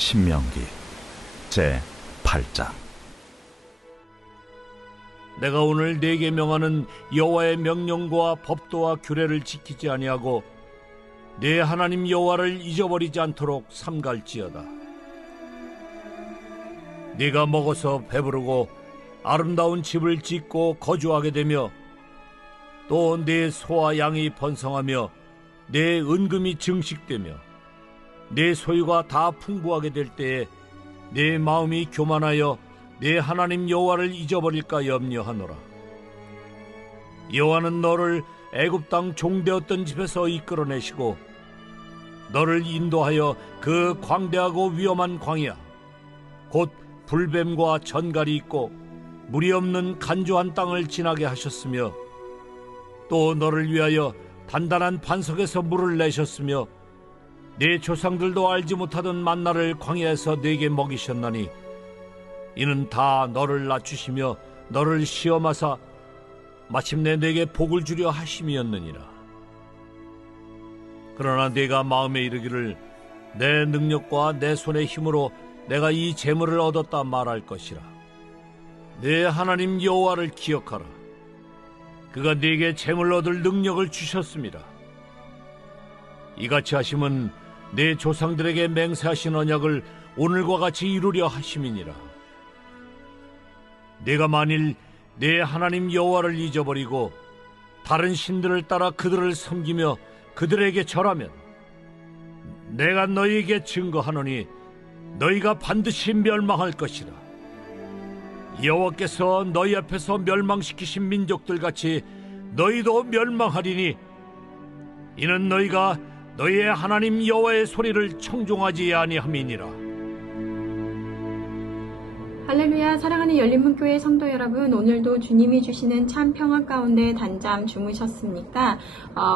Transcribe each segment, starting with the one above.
신명기 제8장. 내가 오늘 네게 명하는 여호와의 명령과 법도와 규례를 지키지 아니하고 네 하나님 여호와를 잊어버리지 않도록 삼갈지어다. 네가 먹어서 배부르고 아름다운 집을 짓고 거주하게 되며 또 네 소와 양이 번성하며 네 은금이 증식되며 네 소유가 다 풍부하게 될 때에 네 마음이 교만하여 네 하나님 여호와를 잊어버릴까 염려하노라. 여호와는 너를 애굽 땅 종되었던 집에서 이끌어내시고 너를 인도하여 그 광대하고 위험한 광야 곧 불뱀과 전갈이 있고 물이 없는 간조한 땅을 지나게 하셨으며 또 너를 위하여 단단한 반석에서 물을 내셨으며 네 조상들도 알지 못하던 만나를 광야에서 네게 먹이셨나니 이는 다 너를 낮추시며 너를 시험하사 마침내 네게 복을 주려 하심이었느니라. 그러나 네가 마음에 이르기를 내 능력과 내 손의 힘으로 내가 이 재물을 얻었다 말할 것이라. 네 하나님 여호와를 기억하라. 그가 네게 재물 얻을 능력을 주셨습니다. 이같이 하심은 네 조상들에게 맹세하신 언약을 오늘과 같이 이루려 하심이니라. 네가 만일 네 하나님 여호와를 잊어버리고 다른 신들을 따라 그들을 섬기며 그들에게 절하면 내가 너희에게 증거하노니 너희가 반드시 멸망할 것이라. 여호와께서 너희 앞에서 멸망시키신 민족들같이 너희도 멸망하리니 이는 너희가 너희의 하나님 여호와의 소리를 청종하지 아니함이니라. 할렐루야. 사랑하는 열린문교회 성도 여러분, 오늘도 주님이 주시는 참 평안 가운데 단잠 주무셨습니까?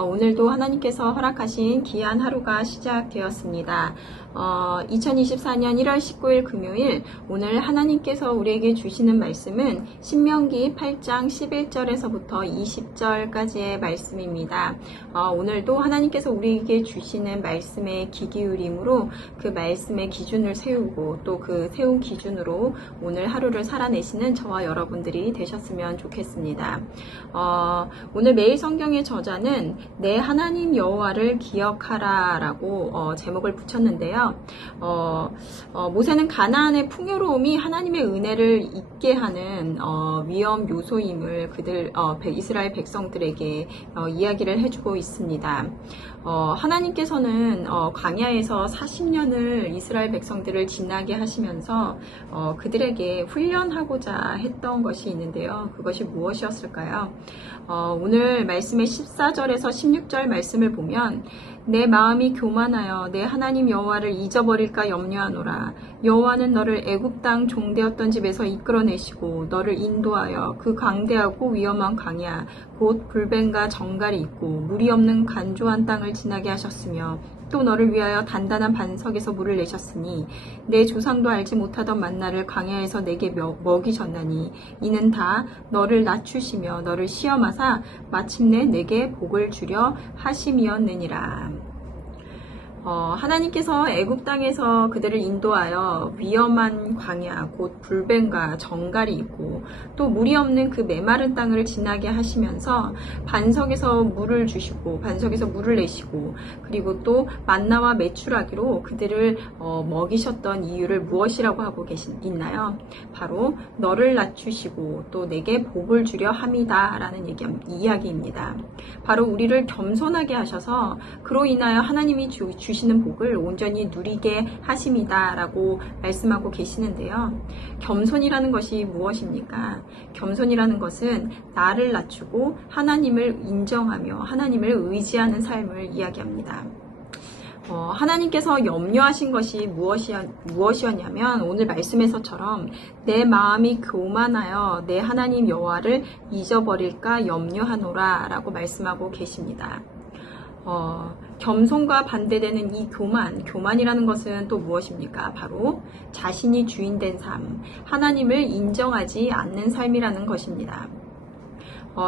오늘도 하나님께서 허락하신 귀한 하루가 시작되었습니다. 2024년 1월 19일 금요일, 오늘 하나님께서 우리에게 주시는 말씀은 신명기 8장 11절에서부터 20절까지의 말씀입니다. 오늘도 하나님께서 우리에게 주시는 말씀에 귀 기울임으로 그 말씀의 기준을 세우고 또 그 세운 기준으로 오늘 하루를 살아내시는 저와 여러분들이 되셨으면 좋겠습니다. 오늘 매일 성경의 저자는 내 하나님 여호와를 기억하라 라고 제목을 붙였는데요. 모세는 가나안의 풍요로움이 하나님의 은혜를 잊게 하는 위험 요소임을 이스라엘 백성들에게 이야기를 해주고 있습니다. 하나님께서는 광야에서 40년을 이스라엘 백성들을 지나게 하시면서 그들에게 훈련하고자 했던 것이 있는데요. 그것이 무엇이었을까요? 오늘 말씀의 14절에서 16절 말씀을 보면 내 마음이 교만하여 내 하나님 여호와를 잊어버릴까 염려하노라. 여호와는 너를 애굽 땅 종되었던 집에서 이끌어내시고 너를 인도하여 그 광대하고 위험한 광야 곧 불뱀과 정갈이 있고 물이 없는 간조한 땅을 지나게 하셨으며 또 너를 위하여 단단한 반석에서 물을 내셨으니 내 조상도 알지 못하던 만나를 광야에서 내게 먹이셨나니 이는 다 너를 낮추시며 너를 시험하사 마침내 내게 복을 주려 하심이었느니라. 하나님께서 애굽 땅에서 그들을 인도하여 위험한 광야 곧 불뱀과 정갈이 있고 또 물이 없는 그 메마른 땅을 지나게 하시면서 반석에서 물을 주시고 반석에서 물을 내시고 그리고 또 만나와 메추라기로 그들을 먹이셨던 이유를 무엇이라고 하고 있나요? 바로 너를 낮추시고 또 내게 복을 주려 함이다 라는 이야기입니다. 바로 우리를 겸손하게 하셔서 그로 인하여 하나님이 주시는 복을 온전히 누리게 하심이다 라고 말씀하고 계시는데요. 겸손이라는 것이 무엇입니까? 겸손이라는 것은 나를 낮추고 하나님을 인정하며 하나님을 의지하는 삶을 이야기합니다. 하나님께서 염려하신 것이 무엇이었냐면 오늘 말씀에서처럼 내 마음이 교만하여 내 하나님 여호와를 잊어버릴까 염려하노라 라고 말씀하고 계십니다. 겸손과 반대되는 이 교만이라는 것은 또 무엇입니까? 바로 자신이 주인된 삶, 하나님을 인정하지 않는 삶이라는 것입니다.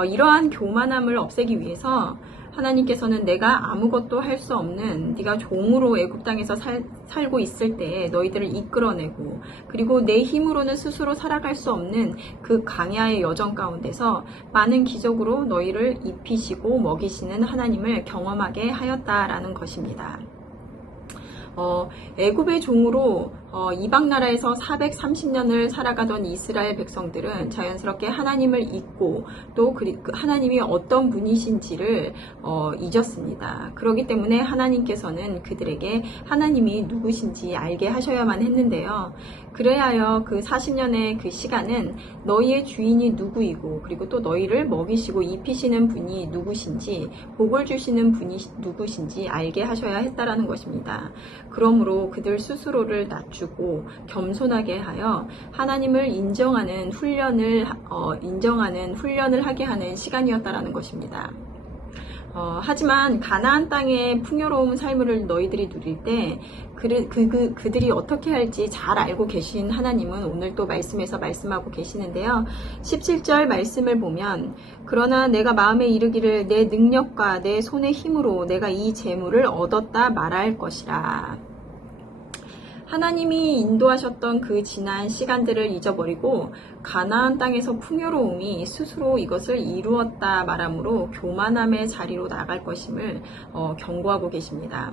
이러한 교만함을 없애기 위해서 하나님께서는 내가 아무것도 할 수 없는 네가 종으로 애굽 땅에서 살고 있을 때 너희들을 이끌어내고, 그리고 내 힘으로는 스스로 살아갈 수 없는 그 광야의 여정 가운데서 많은 기적으로 너희를 입히시고 먹이시는 하나님을 경험하게 하였다라는 것입니다. 애굽의 종으로 이방 나라에서 430년을 살아가던 이스라엘 백성들은 자연스럽게 하나님을 잊고 또 하나님이 어떤 분이신지를 잊었습니다. 그렇기 때문에 하나님께서는 그들에게 하나님이 누구신지 알게 하셔야만 했는데요. 그래야 그 40년의 그 시간은 너희의 주인이 누구이고, 그리고 또 너희를 먹이시고 입히시는 분이 누구신지, 복을 주시는 분이 누구신지 알게 하셔야 했다라는 것입니다. 그러므로 그들 스스로를 낮추고 겸손하게 하여 하나님을 인정하는 훈련을 하게 하는 시간이었다라는 것입니다. 하지만 가나안 땅의 풍요로운 삶을 너희들이 누릴 때 그들이 어떻게 할지 잘 알고 계신 하나님은 오늘 또 말씀에서 말씀하고 계시는데요. 17절 말씀을 보면, 그러나 내가 마음에 이르기를 내 능력과 내 손의 힘으로 내가 이 재물을 얻었다 말할 것이라. 하나님이 인도하셨던 그 지난 시간들을 잊어버리고 가나안 땅에서 풍요로움이 스스로 이것을 이루었다 말함으로 교만함의 자리로 나갈 것임을 경고하고 계십니다.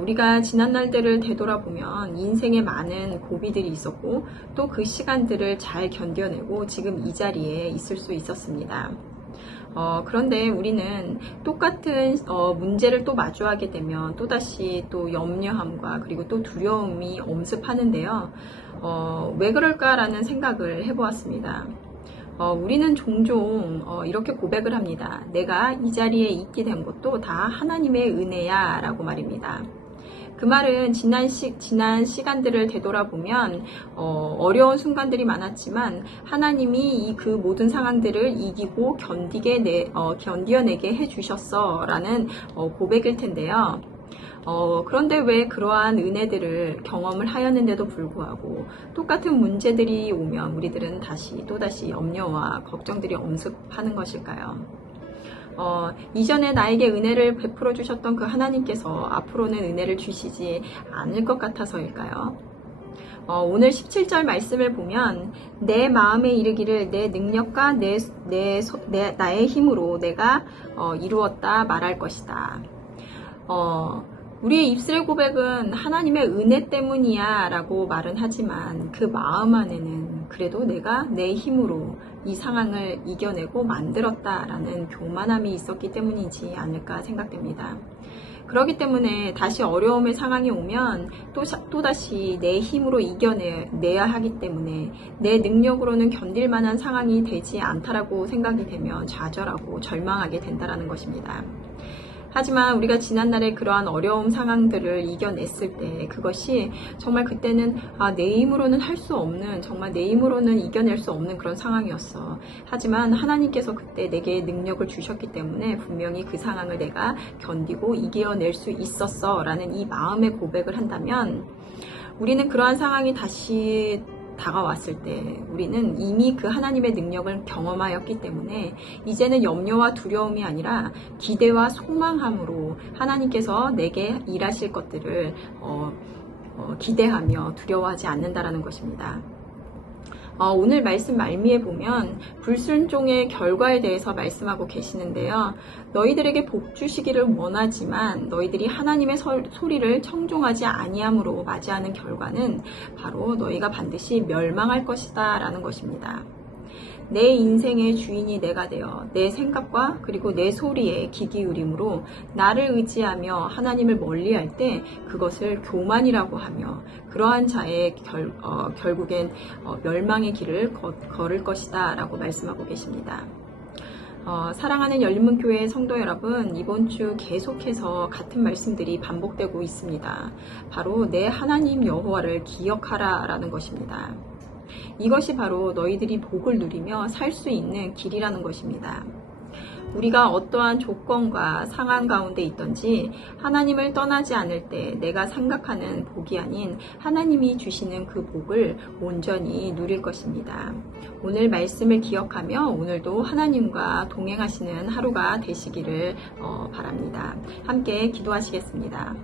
우리가 지난 날들을 되돌아보면 인생에 많은 고비들이 있었고 또 그 시간들을 잘 견뎌내고 지금 이 자리에 있을 수 있었습니다. 그런데 우리는 똑같은 문제를 또 마주하게 되면 또다시 또 염려함과 그리고 또 두려움이 엄습하는데요. 왜 그럴까라는 생각을 해보았습니다. 우리는 종종 이렇게 고백을 합니다. 내가 이 자리에 있게 된 것도 다 하나님의 은혜야 라고 말입니다. 그 말은 지난 시간들을 되돌아보면 어려운 순간들이 많았지만 하나님이 그 모든 상황들을 이기고 견뎌내게 해주셨어 라는 고백일 텐데요. 그런데 왜 그러한 은혜들을 경험을 하였는데도 불구하고 똑같은 문제들이 오면 우리들은 또다시 염려와 걱정들이 엄습하는 것일까요? 이전에 나에게 은혜를 베풀어 주셨던 그 하나님께서 앞으로는 은혜를 주시지 않을 것 같아서일까요? 오늘 17절 말씀을 보면 내 마음에 이르기를 내 능력과 나의 힘으로 내가 이루었다 말할 것이다. 우리의 입술의 고백은 하나님의 은혜 때문이야 라고 말은 하지만 그 마음 안에는 그래도 내가 내 힘으로 이 상황을 이겨내고 만들었다라는 교만함이 있었기 때문이지 않을까 생각됩니다. 그렇기 때문에 다시 어려움의 상황이 오면 또다시 내 힘으로 이겨내야 하기 때문에 내 능력으로는 견딜 만한 상황이 되지 않다라고 생각이 되면 좌절하고 절망하게 된다는 것입니다. 하지만 우리가 지난날에 그러한 어려운 상황들을 이겨냈을 때 그것이 정말 그때는 내 힘으로는 할 수 없는, 정말 내 힘으로는 이겨낼 수 없는 그런 상황이었어. 하지만 하나님께서 그때 내게 능력을 주셨기 때문에 분명히 그 상황을 내가 견디고 이겨낼 수 있었어 라는 이 마음의 고백을 한다면 우리는 그러한 상황이 다시 다가왔을 때 우리는 이미 그 하나님의 능력을 경험하였기 때문에 이제는 염려와 두려움이 아니라 기대와 소망함으로 하나님께서 내게 일하실 것들을 기대하며 두려워하지 않는다라는 것입니다. 오늘 말씀 말미에 보면 불순종의 결과에 대해서 말씀하고 계시는데요. 너희들에게 복 주시기를 원하지만 너희들이 하나님의 소리를 청종하지 아니함으로 맞이하는 결과는 바로 너희가 반드시 멸망할 것이다 라는 것입니다. 내 인생의 주인이 내가 되어 내 생각과 그리고 내 소리에 귀 기울임으로 나를 의지하며 하나님을 멀리할 때 그것을 교만이라고 하며 그러한 자의 결국엔 멸망의 길을 걸을 것이다 라고 말씀하고 계십니다. 사랑하는 열린문교회 성도 여러분, 이번 주 계속해서 같은 말씀들이 반복되고 있습니다. 바로 내 하나님 여호와를 기억하라 라는 것입니다. 이것이 바로 너희들이 복을 누리며 살 수 있는 길이라는 것입니다. 우리가 어떠한 조건과 상황 가운데 있든지 하나님을 떠나지 않을 때 내가 생각하는 복이 아닌 하나님이 주시는 그 복을 온전히 누릴 것입니다. 오늘 말씀을 기억하며 오늘도 하나님과 동행하시는 하루가 되시기를 바랍니다. 함께 기도하시겠습니다.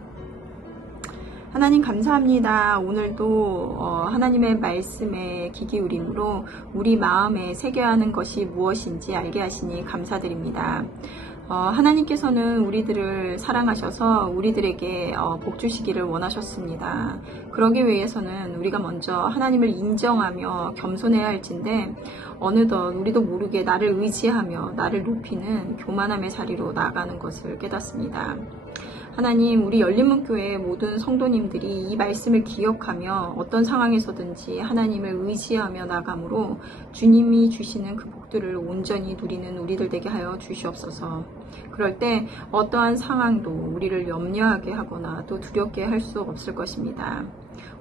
하나님 감사합니다. 오늘도 하나님의 말씀에 귀 기울임으로 우리 마음에 새겨야 하는 것이 무엇인지 알게 하시니 감사드립니다. 하나님께서는 우리들을 사랑하셔서 우리들에게 복 주시기를 원하셨습니다. 그러기 위해서는 우리가 먼저 하나님을 인정하며 겸손해야 할진데 어느덧 우리도 모르게 나를 의지하며 나를 높이는 교만함의 자리로 나아가는 것을 깨닫습니다. 하나님, 우리 열린문교회 모든 성도님들이 이 말씀을 기억하며 어떤 상황에서든지 하나님을 의지하며 나감으로 주님이 주시는 그 복들을 온전히 누리는 우리들 되게 하여 주시옵소서. 그럴 때 어떠한 상황도 우리를 염려하게 하거나 또 두렵게 할 수 없을 것입니다.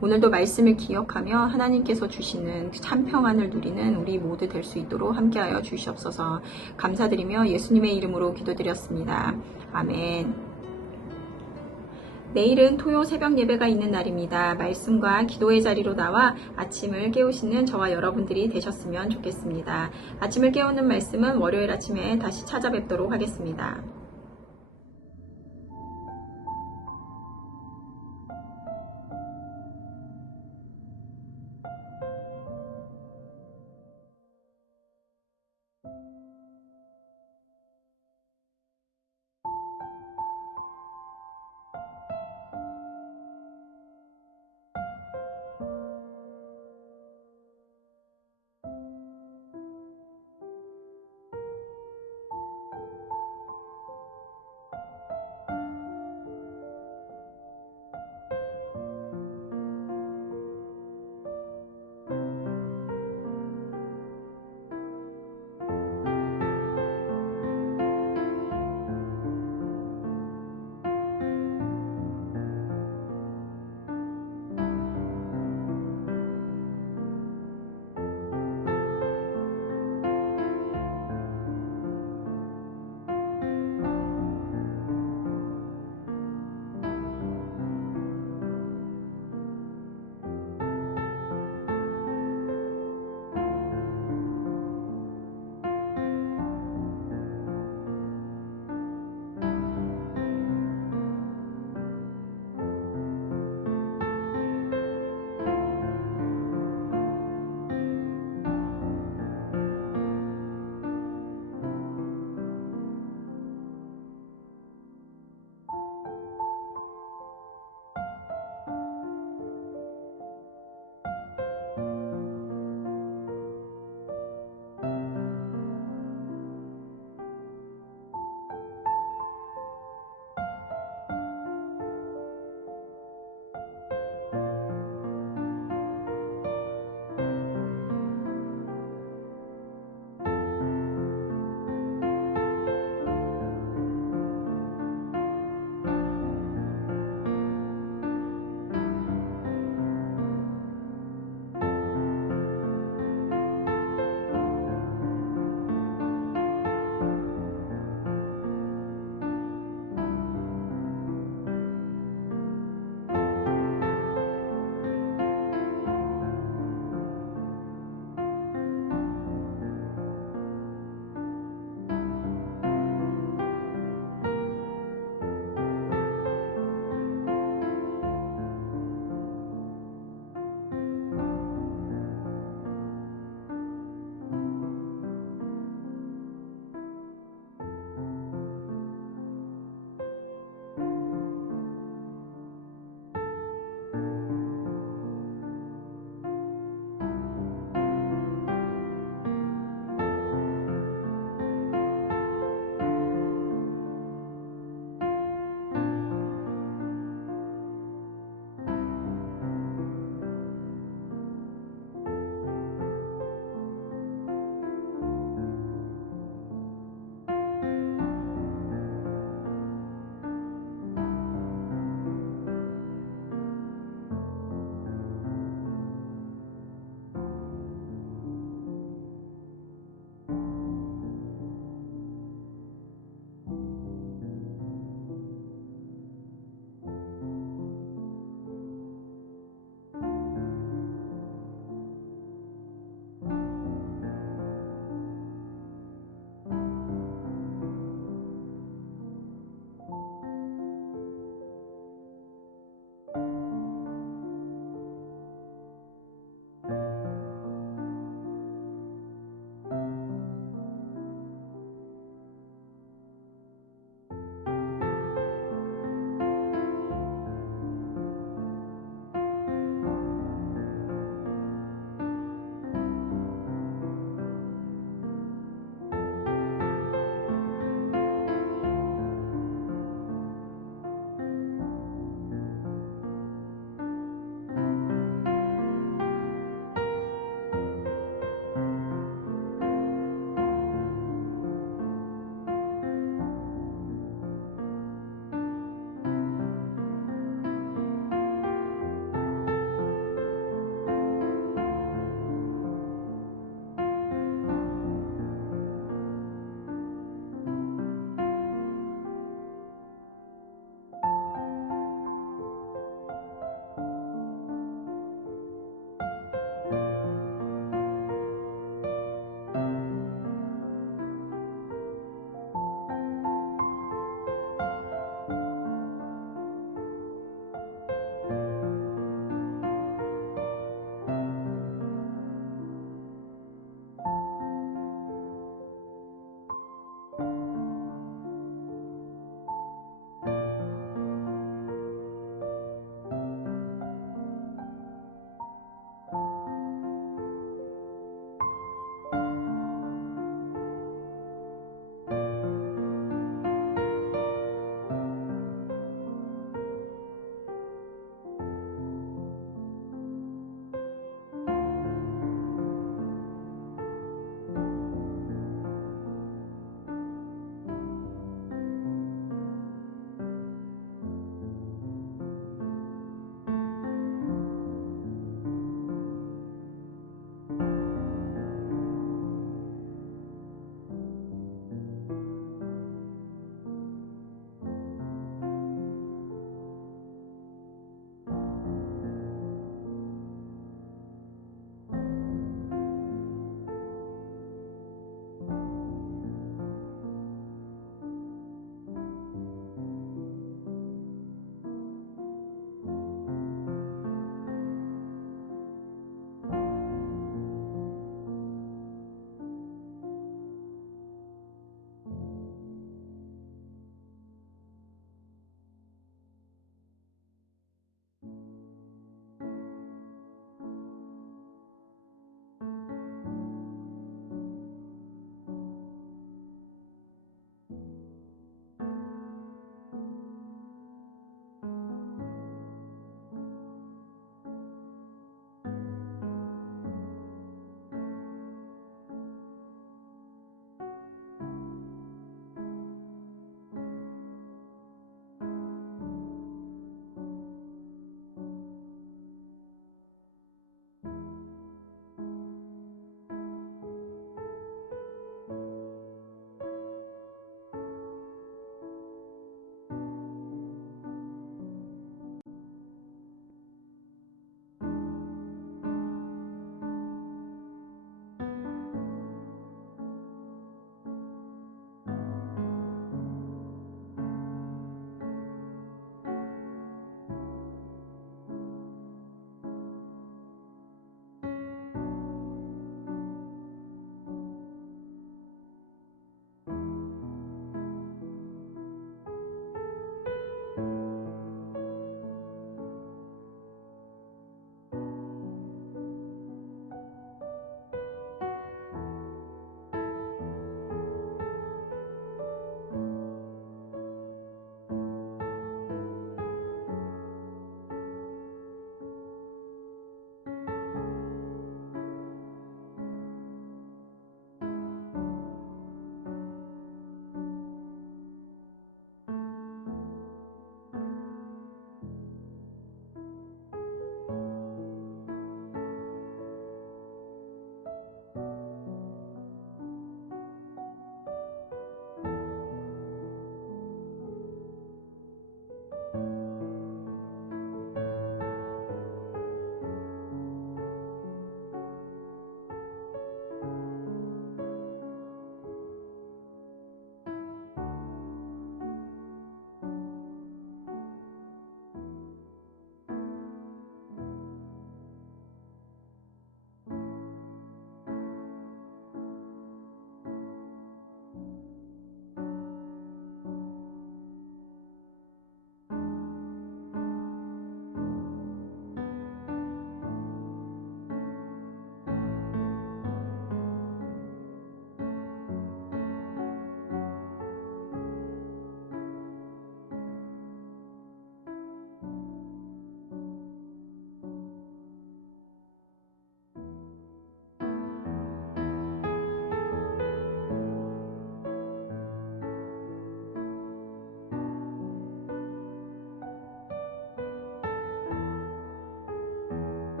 오늘도 말씀을 기억하며 하나님께서 주시는 참 평안을 누리는 우리 모두 될 수 있도록 함께하여 주시옵소서. 감사드리며 예수님의 이름으로 기도드렸습니다. 아멘. 내일은 토요 새벽 예배가 있는 날입니다. 말씀과 기도의 자리로 나와 아침을 깨우시는 저와 여러분들이 되셨으면 좋겠습니다. 아침을 깨우는 말씀은 월요일 아침에 다시 찾아뵙도록 하겠습니다.